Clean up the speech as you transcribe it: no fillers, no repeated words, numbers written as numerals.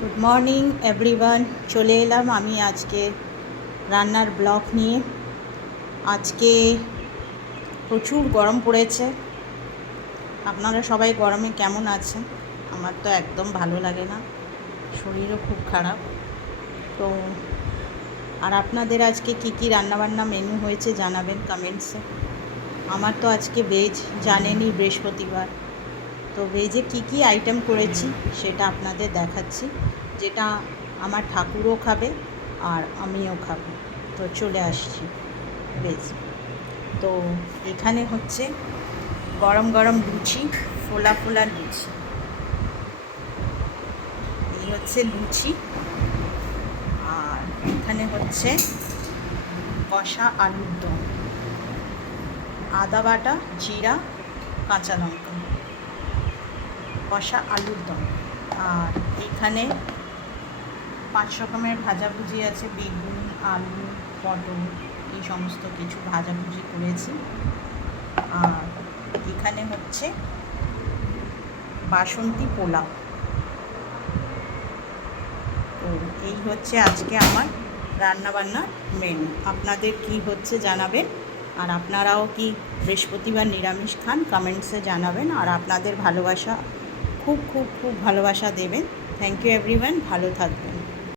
Good morning everyone, চলে এলাম আমি আজকে রান্নার ব্লগ নিয়ে। আজকে প্রচুর গরম পড়েছে। আপনারা সবাই গরমে কেমন আছেন? আমার তো একদম ভালো লাগে না, শরীরও খুব খারাপ। তো আর আপনাদের আজকে কি কি রান্নাবান্না মেনু হয়েছে জানাবেন কমেন্টসে। আমার তো আজকে ভেজ, জানেনই বৃহস্পতিবার। তো ভেজে কি কি আইটেম করেছি সেটা আপনাদের দেখাচ্ছি, যেটা আমার ঠাকুরও খাবে আর আমিও খাবো। তো চলে আসছি ভেজ। তো এখানে হচ্ছে গরম গরম লুচি, ফোলা ফোলা লুচি। এই হচ্ছে লুচি। আর এখানে হচ্ছে কষা আলুর দম, আদা বাটা, জিরা, কাঁচা লঙ্কা, কষা আলুর দম। আর এখানে 5 রকমের ভাজাভুজি আছে, বেগুন, আলু, পটল, এই সমস্ত কিছু ভাজাভুজি করেছি। আর এখানে হচ্ছে বাসন্তী পোলাও। তো এই হচ্ছে আজকে আমার রান্নাবান্নার মেনু। আপনাদের কি হচ্ছে জানাবেন। আর আপনারাও কি বৃহস্পতিবার নিরামিষ খান কমেন্টসে জানাবেন। আর আপনাদের ভালোবাসা খুব খুব খুব ভালোবাসা দেবেন। থ্যাংক ইউ এভরিওয়ান, ভালো থাকবেন।